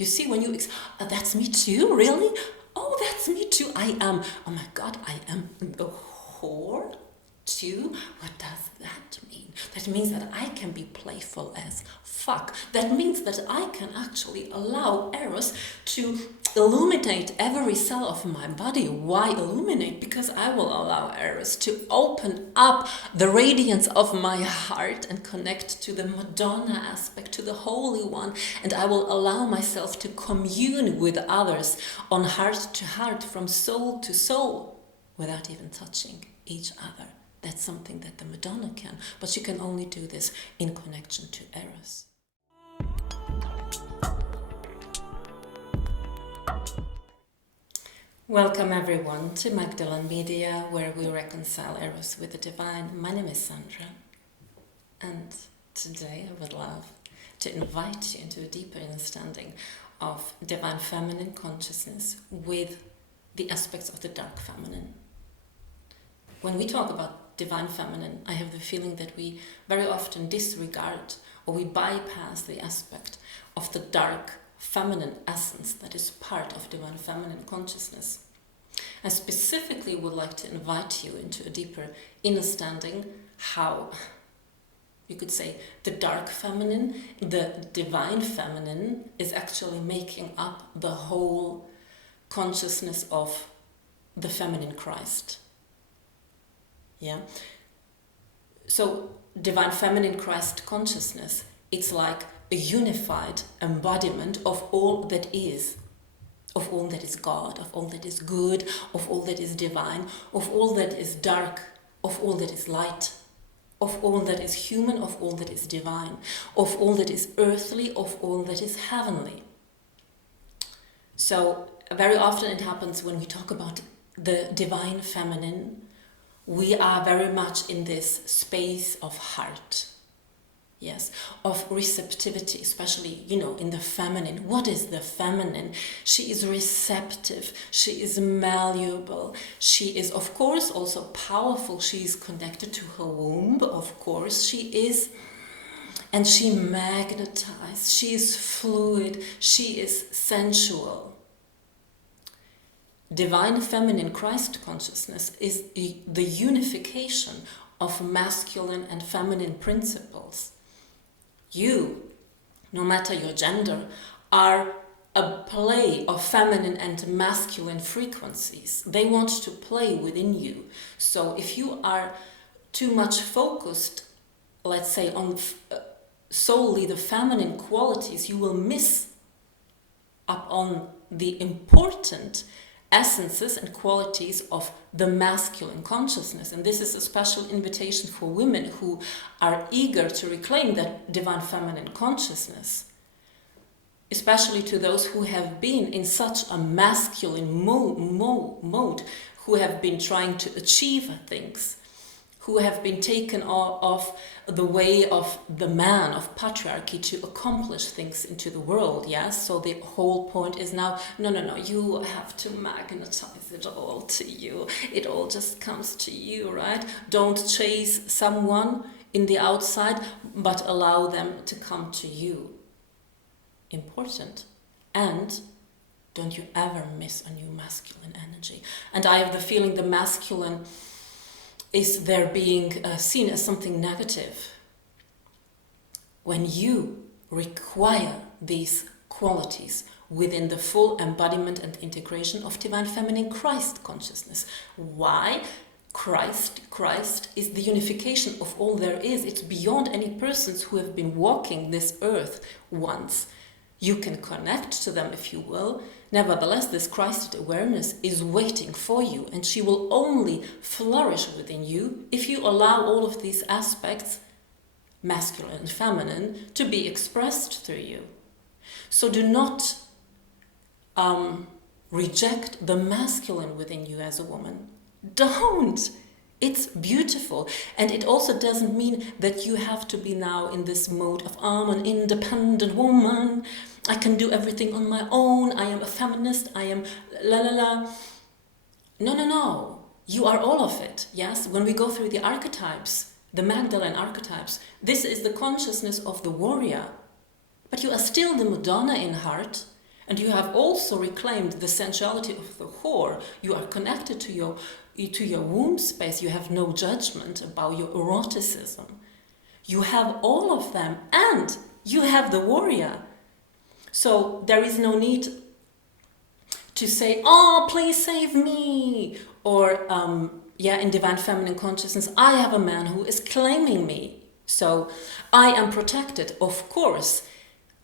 You see, when you, that's me too, really? Oh, that's me too. I am, oh my God, I am the whore too? What does that mean? That means that I can be playful as fuck. That means that I can actually allow Eros to illuminate every cell of my body. Why illuminate? Because I will allow Eros to open up the radiance of my heart and connect to the Madonna aspect, to the Holy One, and I will allow myself to commune with others on heart to heart, from soul to soul, without even touching each other. That's something that the Madonna can, but she can only do this in connection to Eros. Welcome everyone to Magdalene Media, where we reconcile Eros with the divine. My name is Sandra, and today I would love to invite you into a deeper understanding of divine feminine consciousness with the aspects of the dark feminine. When we talk about divine feminine, I have the feeling that we very often disregard or we bypass the aspect of the dark feminine essence that is part of divine feminine consciousness. I specifically would like to invite you into a deeper understanding how, you could say, the dark feminine, the divine feminine, is actually making up the whole consciousness of the feminine Christ. Yeah? So divine feminine Christ consciousness, it's like a unified embodiment of all that is God, of all that is good, of all that is divine, of all that is dark, of all that is light, of all that is human, of all that is divine, of all that is earthly, of all that is heavenly. So very often it happens when we talk about the divine feminine, we are very much in this space of heart. Yes, of receptivity, especially, in the feminine. What is the feminine? She is receptive, she is malleable, she is, of course, also powerful, she is connected to her womb, of course, she is, and she magnetizes, she is fluid, she is sensual. Divine feminine Christ consciousness is the unification of masculine and feminine principles. You, no matter your gender, are a play of feminine and masculine frequencies. They want to play within you. So if you are too much focused, let's say, on solely the feminine qualities, you will miss up on the important essences and qualities of the masculine consciousness. And this is a special invitation for women who are eager to reclaim that divine feminine consciousness, especially to those who have been in such a masculine mode, who have been trying to achieve things, who have been taken off the way of the man, of patriarchy, to accomplish things into the world, yes? So the whole point is now, no, you have to magnetize it all to you. It all just comes to you, right? Don't chase someone in the outside, but allow them to come to you. Important. And don't you ever miss a new masculine energy. And I have the feeling the masculine is there being seen as something negative. When you require these qualities within the full embodiment and integration of divine feminine Christ consciousness. Why? Christ is the unification of all there is. It's beyond any persons who have been walking this earth once. You can connect to them if you will. Nevertheless, this Christed awareness is waiting for you, and she will only flourish within you if you allow all of these aspects, masculine and feminine, to be expressed through you. So do not reject the masculine within you as a woman. Don't! It's beautiful. And it also doesn't mean that you have to be now in this mode of, I'm an independent woman, I can do everything on my own, I am a feminist, I am la la la. No. You are all of it, yes? When we go through the archetypes, the Magdalene archetypes, this is the consciousness of the warrior. But you are still the Madonna in heart. And you have also reclaimed the sensuality of the whore. You are connected to your womb space. You have no judgment about your eroticism. You have all of them, and you have the warrior. So there is no need to say, oh, please save me. Or, in divine feminine consciousness, I have a man who is claiming me. So I am protected. Of course,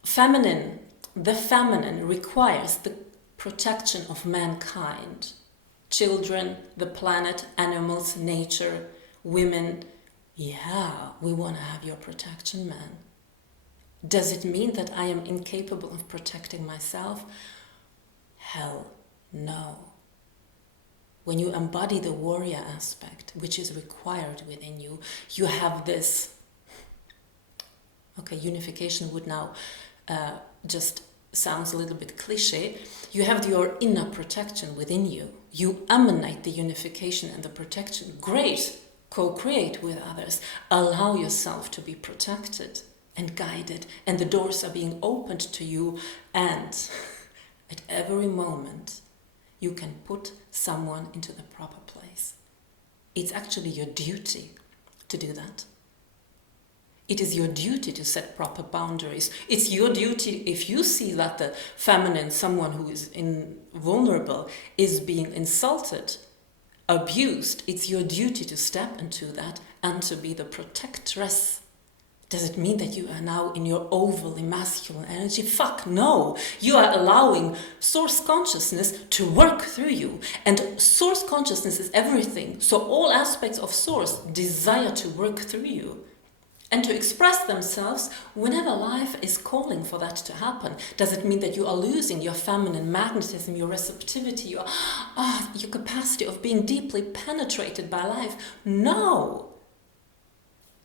the feminine requires the protection of mankind. Children, the planet, animals, nature, women. Yeah, we want to have your protection, man. Does it mean that I am incapable of protecting myself? Hell no. When you embody the warrior aspect, which is required within you, you have this... Okay, unification would now just sounds a little bit cliche. You have your inner protection within you. You emanate the unification and the protection. Great! Co-create with others. Allow yourself to be protected and guided, and the doors are being opened to you, and at every moment you can put someone into the proper place. It's actually your duty to do that. It is your duty to set proper boundaries. It's your duty, if you see that the feminine, someone who is vulnerable, is being insulted, abused, it's your duty to step into that and to be the protectress. Does it mean that you are now in your overly masculine energy? Fuck no! You are allowing source consciousness to work through you. And source consciousness is everything. So all aspects of source desire to work through you and to express themselves whenever life is calling for that to happen. Does it mean that you are losing your feminine magnetism, your receptivity, your capacity of being deeply penetrated by life? No!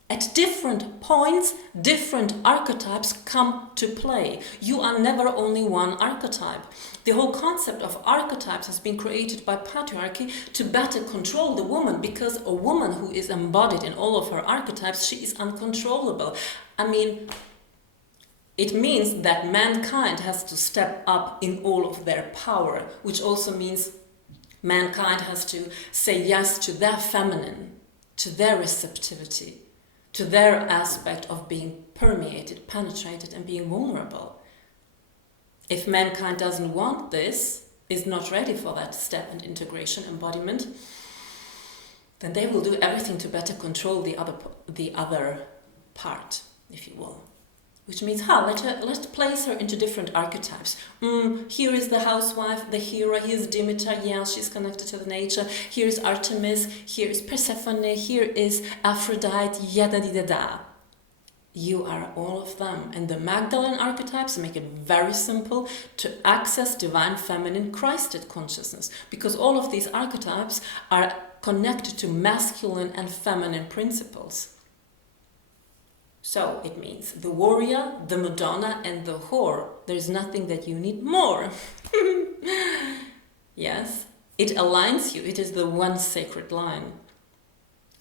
At different points, different archetypes come to play. You are never only one archetype. The whole concept of archetypes has been created by patriarchy to better control the woman, because a woman who is embodied in all of her archetypes, she is uncontrollable. I mean, it means that mankind has to step up in all of their power, which also means mankind has to say yes to their feminine, to their receptivity, to their aspect of being permeated, penetrated, and being vulnerable. If mankind doesn't want this, is not ready for that step and integration, embodiment, then they will do everything to better control the other part, if you will. Which means, let's place her into different archetypes. Here is the housewife, the hero, here's Demeter, yeah, she's connected to the nature. Here's Artemis, here is Persephone, here is Aphrodite, yada-da-da-da. You are all of them. And the Magdalene archetypes make it very simple to access divine feminine Christed consciousness, because all of these archetypes are connected to masculine and feminine principles. So it means the warrior, the Madonna, and the whore. There's nothing that you need more. Yes, it aligns you. It is the one sacred line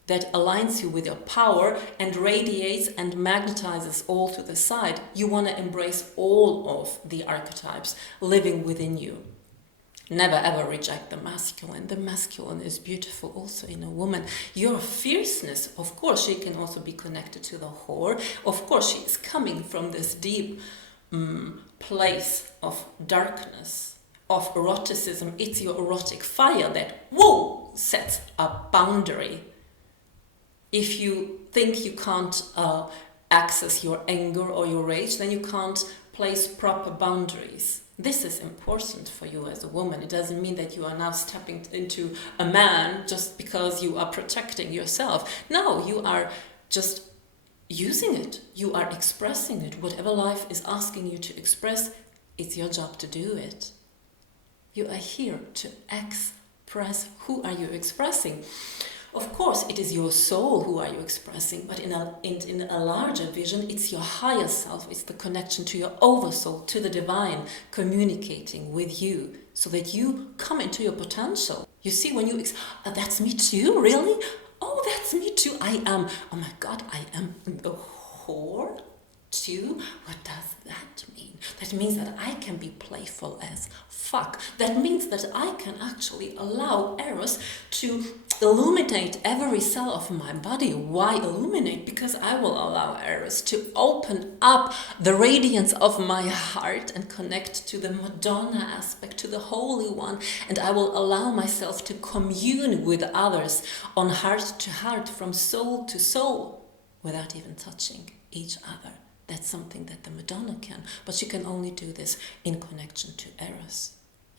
that aligns you with your power and radiates and magnetizes all to the side. You want to embrace all of the archetypes living within you. Never ever reject the masculine. The masculine is beautiful also in a woman. Your fierceness, of course, she can also be connected to the whore. Of course, she is coming from this deep place of darkness, of eroticism. It's your erotic fire that, whoa, sets a boundary. If you think you can't access your anger or your rage, then you can't place proper boundaries. This is important for you as a woman. It doesn't mean that you are now stepping into a man just because you are protecting yourself. No, you are just using it. You are expressing it. Whatever life is asking you to express, it's your job to do it. You are here to express. Who are you expressing? Of course, it is your soul who are you expressing, but in a larger vision, it's your higher self. It's the connection to your oversoul, to the divine, communicating with you so that you come into your potential. You see, when you, that's me too, really? Oh, that's me too. I am, oh my God, I am the whore? 2, what does that mean? That means that I can be playful as fuck. That means that I can actually allow Eros to illuminate every cell of my body. Why illuminate? Because I will allow Eros to open up the radiance of my heart and connect to the Madonna aspect, to the Holy One, and I will allow myself to commune with others on heart to heart, from soul to soul, without even touching each other. That's something that the Madonna can, but she can only do this in connection to Eros.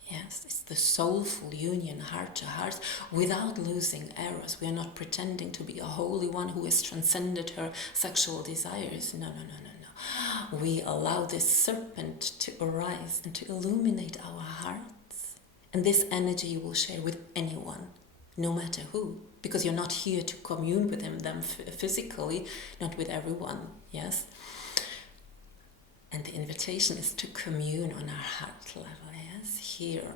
Yes, it's the soulful union, heart to heart, without losing Eros. We are not pretending to be a holy one who has transcended her sexual desires. No. We allow this serpent to arise and to illuminate our hearts. And this energy you will share with anyone, no matter who, because you're not here to commune with them physically, not with everyone, yes? And the invitation is to commune on our heart level, yes, here.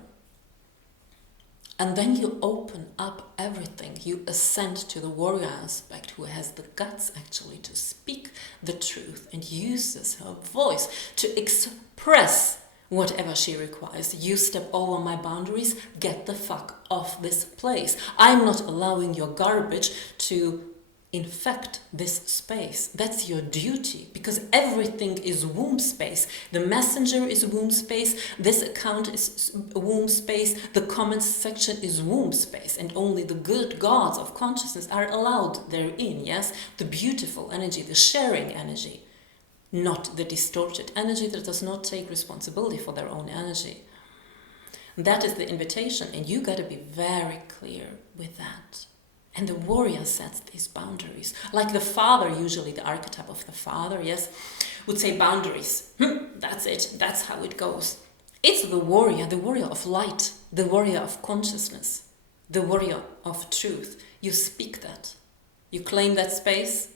And then you open up everything. You ascend to the warrior aspect, who has the guts actually to speak the truth and uses her voice to express whatever she requires. You step over my boundaries, get the fuck off this place. I'm not allowing your garbage to infect this space. That's your duty, because everything is womb space. The messenger is womb space, this account is womb space, the comments section is womb space, and only the good gods of consciousness are allowed therein, yes? The beautiful energy, the sharing energy, not the distorted energy that does not take responsibility for their own energy. That is the invitation, and you got to be very clear with that. And the warrior sets these boundaries. Like the father, usually the archetype of the father, yes, would say boundaries. That's it. That's how it goes. It's the warrior of light, the warrior of consciousness, the warrior of truth. You speak that. You claim that space.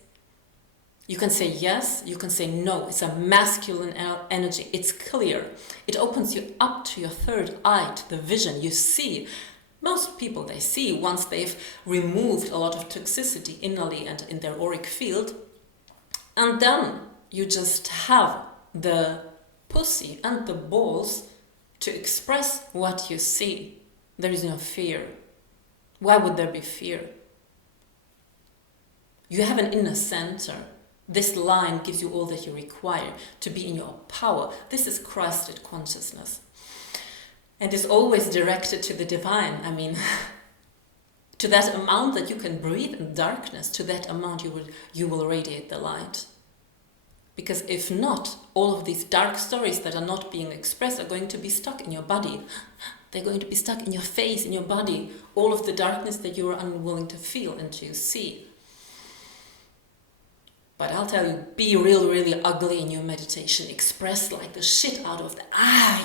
You can say yes, you can say no. It's a masculine energy. It's clear. It opens you up to your third eye, to the vision. You see. Most people, they see once they've removed a lot of toxicity innerly and in their auric field, and then you just have the pussy and the balls to express what you see. There is no fear. Why would there be fear? You have an inner center. This line gives you all that you require to be in your power. This is Christed consciousness. And is always directed to the divine. I mean, to that amount that you can breathe in darkness, to that amount you will radiate the light. Because if not, all of these dark stories that are not being expressed are going to be stuck in your body. They're going to be stuck in your face, in your body. All of the darkness that you are unwilling to feel and to see. But I'll tell you, be really ugly in your meditation. Express like the shit out of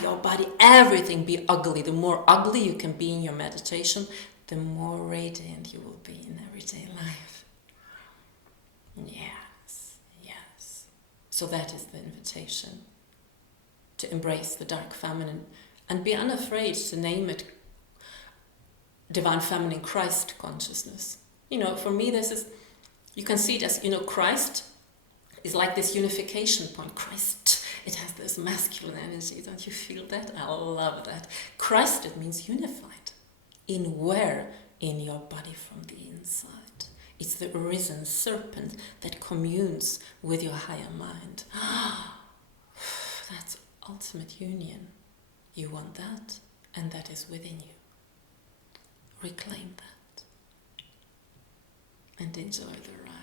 your body. Everything be ugly. The more ugly you can be in your meditation, the more radiant you will be in everyday life. Yes. So that is the invitation. To embrace the dark feminine and be unafraid to name it divine feminine Christ consciousness. For me this is, you can see it as, Christ is like this unification point. Christ, it has this masculine energy. Don't you feel that? I love that. Christ, it means unified. In where? In your body from the inside. It's the arisen serpent that communes with your higher mind. That's ultimate union. You want that, and that is within you. Reclaim that. And enjoy the ride.